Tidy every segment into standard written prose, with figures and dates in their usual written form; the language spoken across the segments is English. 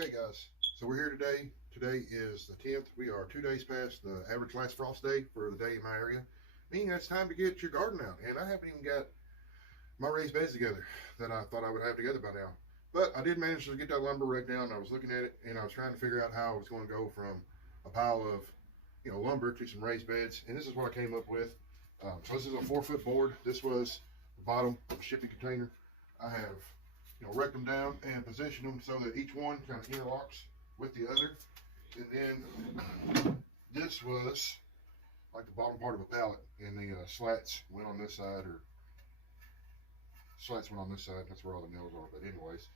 Okay guys, so we're here today. Today is the 10th. We are 2 days past the average last frost day for the day in my area. Meaning it's time to get your garden out. And I haven't even got my raised beds together that I thought I would have together by now. But I did manage to get that lumber racked down. I was looking at it and I was trying to figure out how I was going to go from a pile of lumber to some raised beds. And this is what I came up with. So this is a 4-foot board. This was the bottom of a shipping container. I have wreck them down and position them so that each one kind of interlocks with the other. And then this was like the bottom part of a pallet, and the slats went on this side, or slats went on this side. That's where all the nails are. But anyways,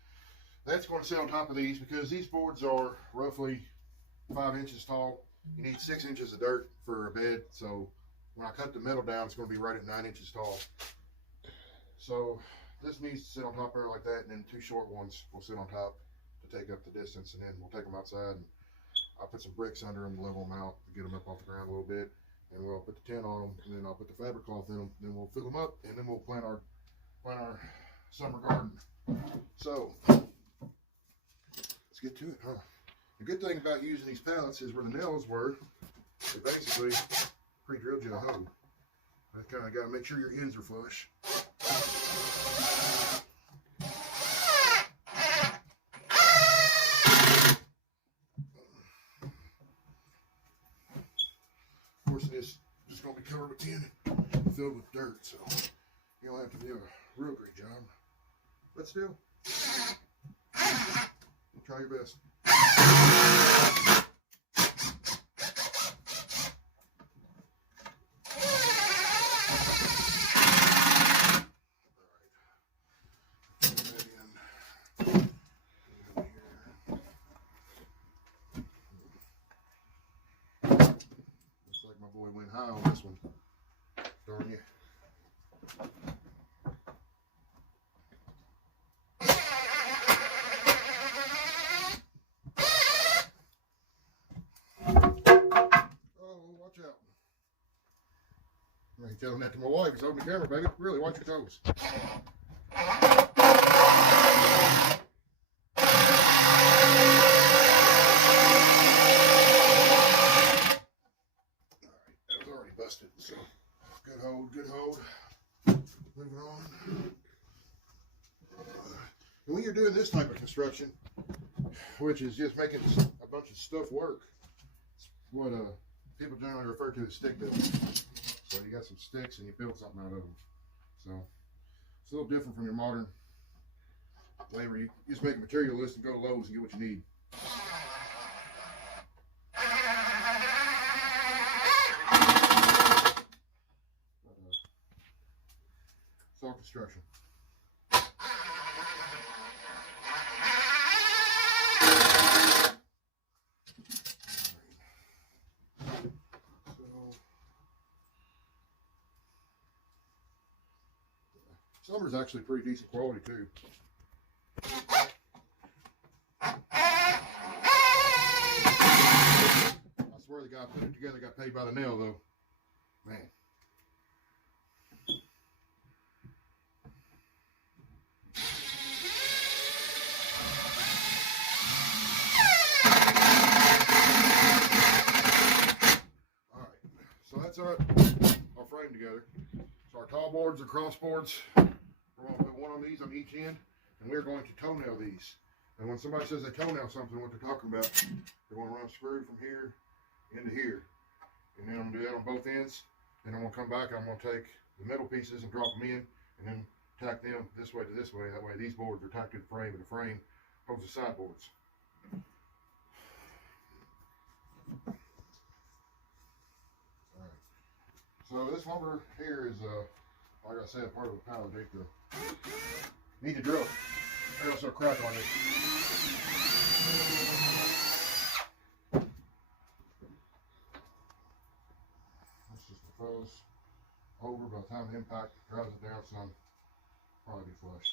that's going to sit on top of these because these boards are roughly 5 inches tall. You need 6 inches of dirt for a bed, so when I cut the metal down, it's going to be right at 9 inches tall. So this needs to sit on top there like that, and then 2 short ones will sit on top to take up the distance, and then we'll take them outside, and I'll put some bricks under them to level them out, to get them up off the ground a little bit, and we'll put the tent on them, and then I'll put the fabric cloth in them, then we'll fill them up, and then we'll plant our summer garden. So let's get to it, huh? The good thing about using these pallets is where the nails were, they basically pre-drilled you a hole. I kind of got to make sure your ends are flush. Of course, it is just going to be covered with tin, filled with dirt, so you don't have to do a real great job. But still, try your best. Boy went high on this one. Darn you. Oh, watch out. I ain't telling that to my wife. He's holding the camera, baby. Really, watch your toes. Busted, so good hold. Moving on. And when you're doing this type of construction, which is just making a bunch of stuff work, it's what people generally refer to as stick building. So you got some sticks and you build something out of them. So it's a little different from your modern way where you just make a material list and go to Lowe's and get what you need. All construction. So lumber is actually pretty decent quality too. I swear the guy put it together got paid by the nail though. Man. That's our frame together. So our tall boards and cross boards, we're going to put one on these on each end, and we're going to toenail these. And when somebody says they toenail something, what they're talking about, they're going to run a screw from here into here. And then I'm going to do that on both ends. Then I'm going to come back, I'm going to take the middle pieces and drop them in, and then tack them this way to this way. That way these boards are tacked to the frame, and the frame holds the side boards. So this lumber here is, like I said, part of a pallet deck. Need to drill it. There's also a crack on it. That's just the fuzz over. By the time the impact drives it down some, probably be flush.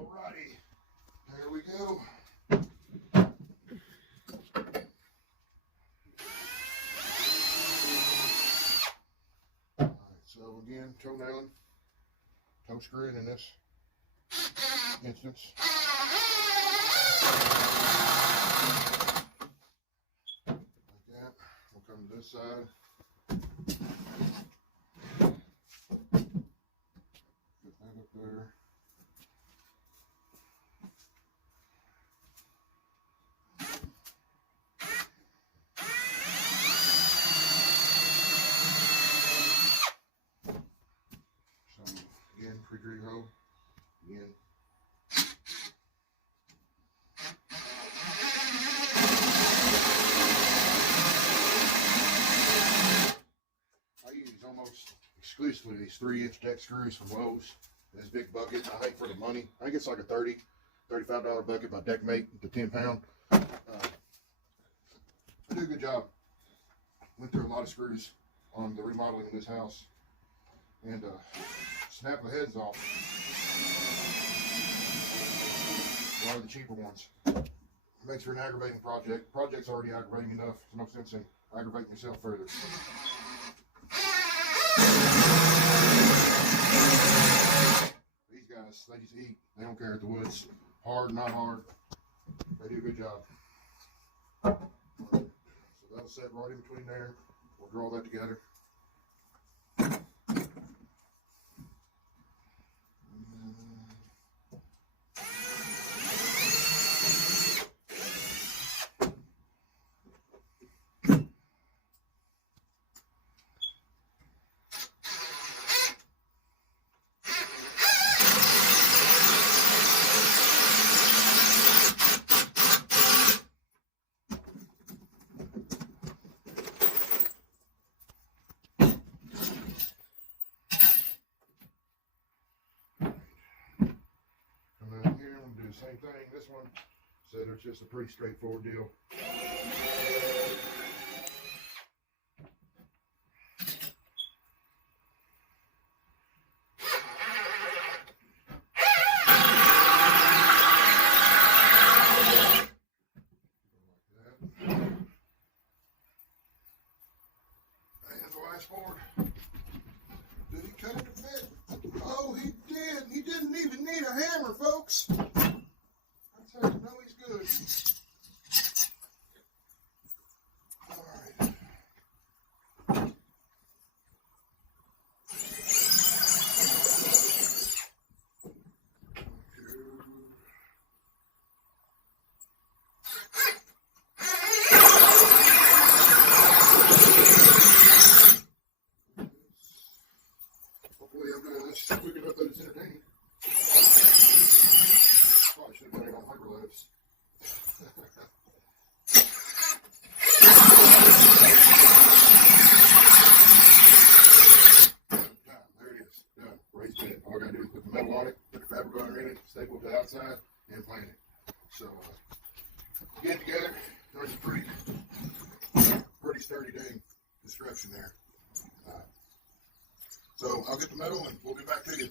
Alrighty, there we go. again, toenailing, toe screwing in this instance. Like that. We'll come to this side. Put that up there. So again, pre-drill hole. Again. I use almost exclusively these 3-inch deck screws from Lowe's. This big bucket. I think for the money, I think it's like a $35 bucket by Deckmate, the 10-pound. I do a good job. Went through a lot of screws on the remodeling of this house, and snap the heads off. A lot of the cheaper ones. Makes for an aggravating project. Project's already aggravating enough. There's no sense in aggravating yourself further. These guys, they just eat. They don't care if the wood's hard, not hard. They do a good job. So that'll set right in between there. We'll draw that together. Same thing, this one said it's just a pretty straightforward deal. And the last board. Did he cut it to fit? Oh, he did. He didn't even need a hammer, folks. No, he's good. All right. Hopefully I'm doing this quick enough that it's entertaining. Probably should have done it on hyperlapse. There it is. Done. Raised bed. All I gotta do is put the metal on it, put the fabric under in it, staple it to the outside, and plant it. So get it together. There's a pretty sturdy dang construction there. So I'll get the metal and we'll get back to you.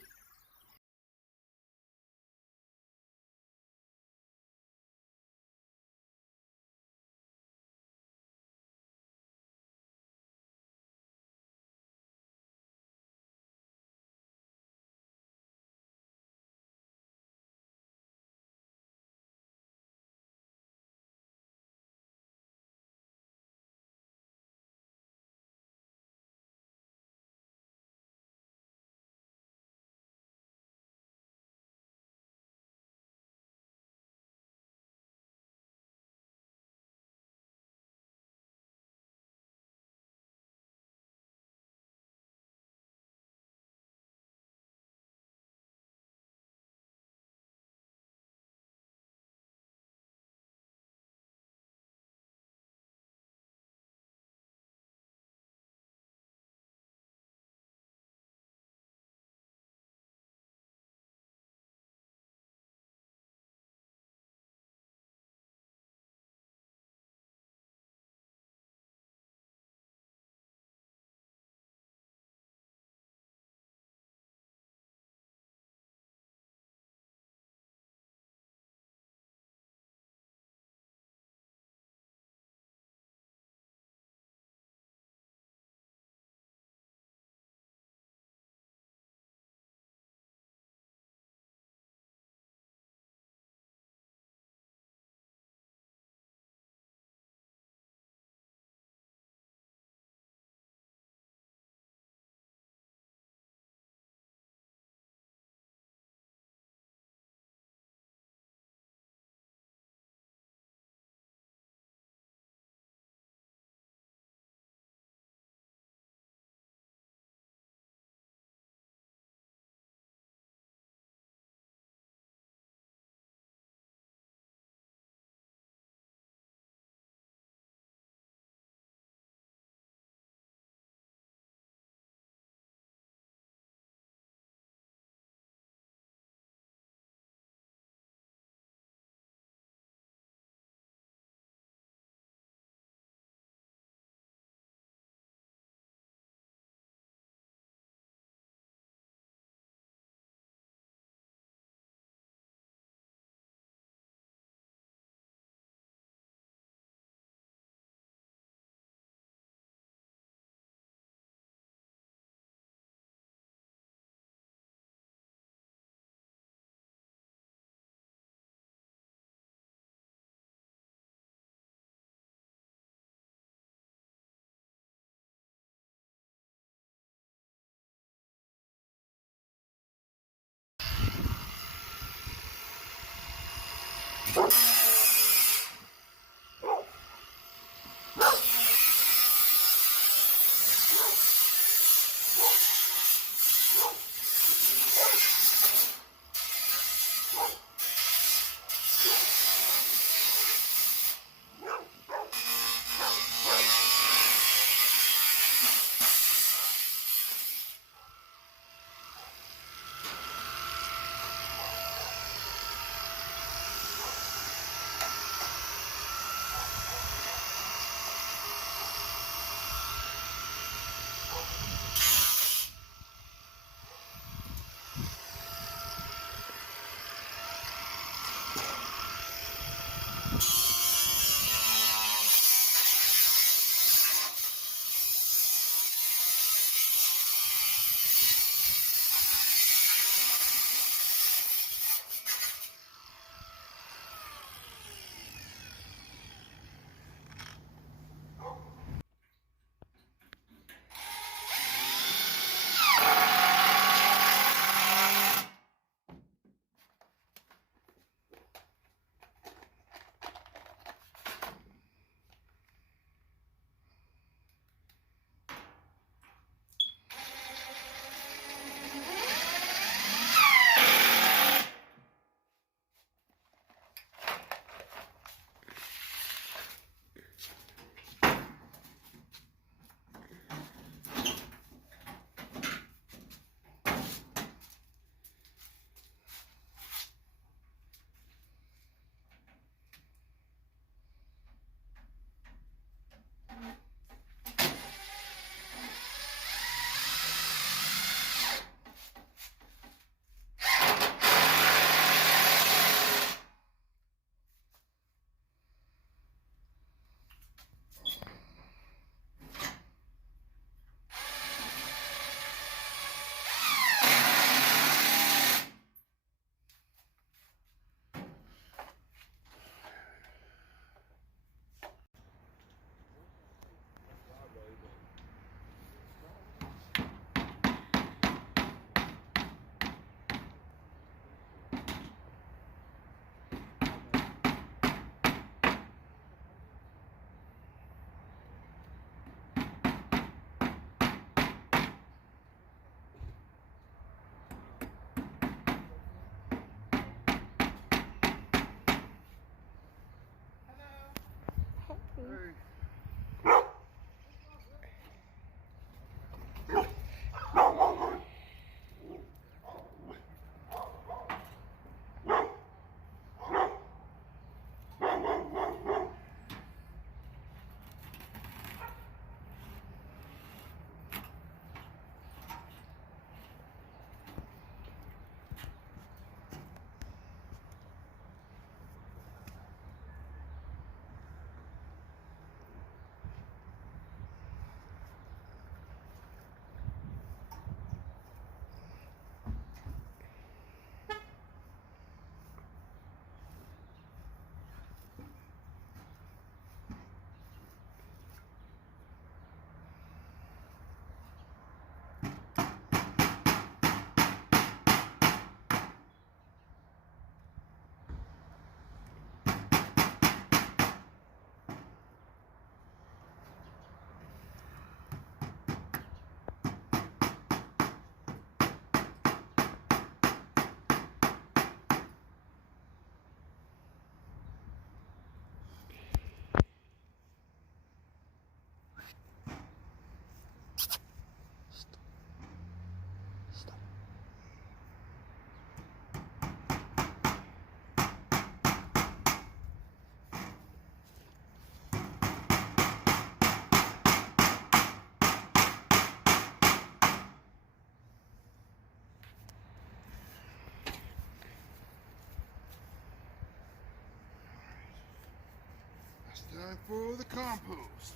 Time for the compost.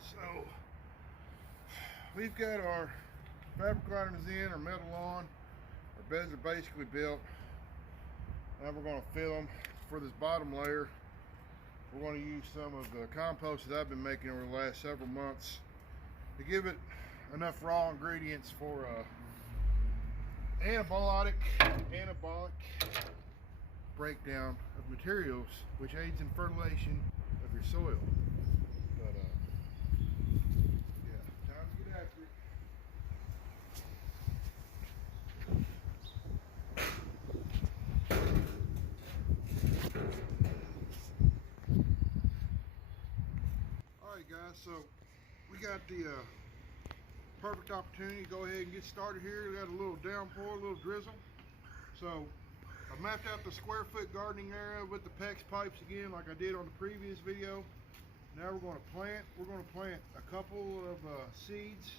So we've got our fabric liners in, our metal on, our beds are basically built. Now we're going to fill them. For this bottom layer, we're going to use some of the compost that I've been making over the last several months to give it enough raw ingredients for anabolic breakdown of materials, which aids in fertilization of your soil. But yeah, time to get after it. Alright guys, so we got the perfect opportunity to go ahead and get started here. We got a little downpour, a little drizzle. So I mapped out the square foot gardening area with the PEX pipes again, like I did on the previous video. Now we're going to plant. We're going to plant a couple of seeds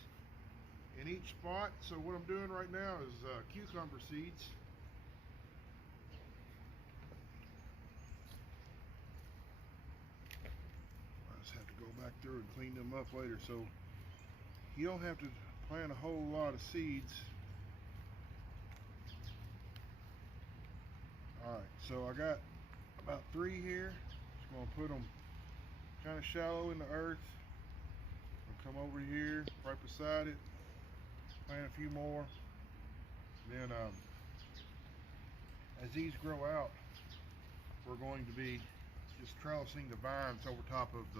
in each spot. So what I'm doing right now is cucumber seeds. I just have to go back through and clean them up later. So you don't have to plant a whole lot of seeds. Alright, so I got about 3 here. Just going to put them kind of shallow in the earth. I'll come over here right beside it, plant a few more. Then as these grow out, we're going to be just trellising the vines over top of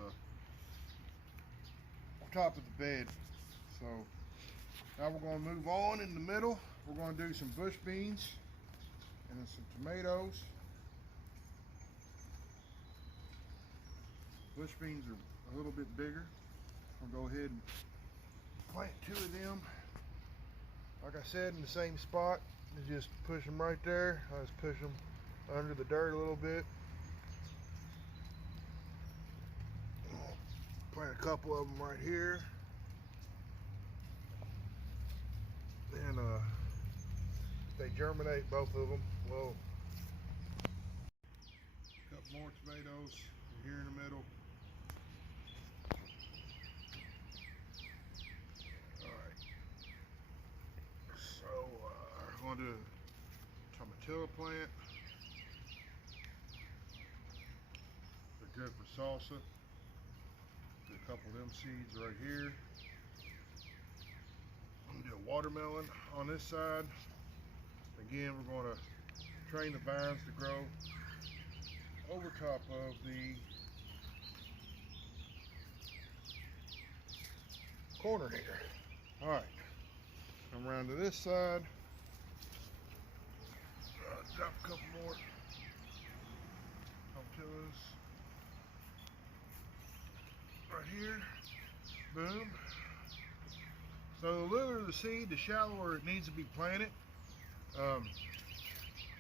the bed. So now we're going to move on in the middle. We're going to do some bush beans and then some tomatoes. Bush beans are a little bit bigger. I'll go ahead and plant 2 of them. Like I said, in the same spot. You just push them right there. I just push them under the dirt a little bit. Plant a couple of them right here. And they germinate, both of them. Whoa. A couple more tomatoes here in the middle. Alright. So we're going to do a tomatillo plant. They're good for salsa. Do a couple of them seeds right here. I'm going to do a watermelon on this side. Again, we're going to train the vines to grow over top of the corner here. Alright, come around to this side. Drop a couple more tomatillos right here. Boom. So the littler the seed, the shallower it needs to be planted.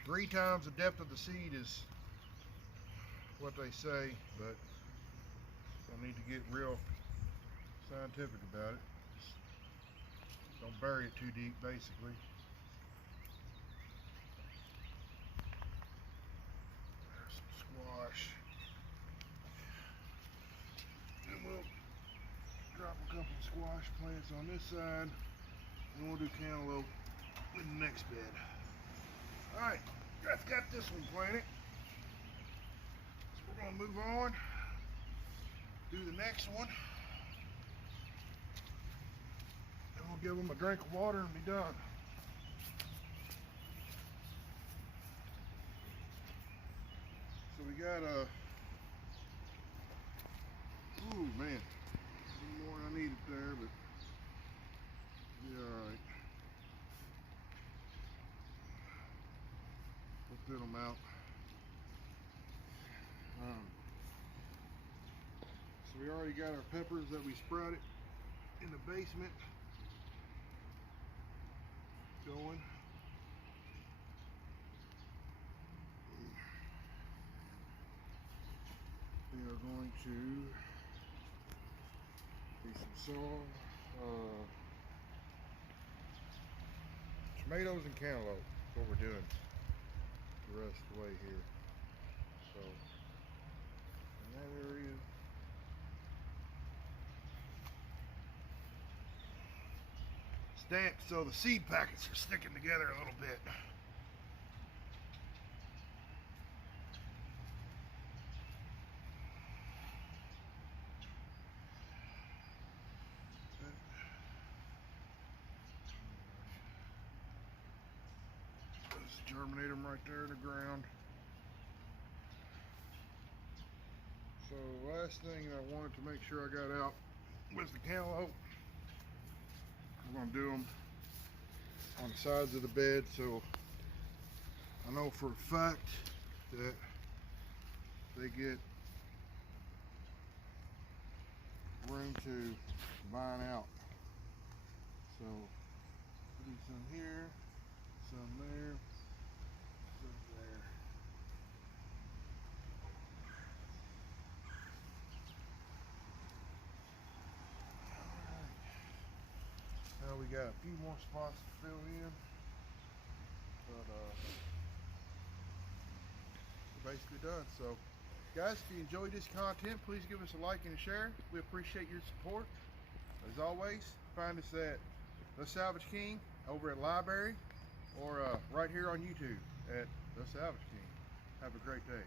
3 times the depth of the seed is what they say, but I need to get real scientific about it. Just don't bury it too deep, basically. There's some squash. And we'll drop a couple of squash plants on this side, and we'll do cantaloupe in the next bed. Alright, I've got this one planted. So we're going to move on, do the next one, and we'll give them a drink of water and be done. So we got a, ooh man, some more than I needed there, but be alright. We'll fit them out. So we already got our peppers that we sprouted in the basement going. We are going to do some tomatoes and cantaloupe. That's what we're doing the rest of the way here. So in that area, stamped so the seed packets are sticking together a little bit. terminate them right there in the ground. So last thing I wanted to make sure I got out was the cantaloupe. We're going to do them on the sides of the bed, so I know for a fact that they get room to vine out. So putting some here, some there, some there. Now we got a few more spots to fill in, but we're basically done. So guys, if you enjoyed this content, please give us a like and a share. We appreciate your support. As always, find us at The Salvage King over at Library, or right here on YouTube at The Salvage King. Have a great day.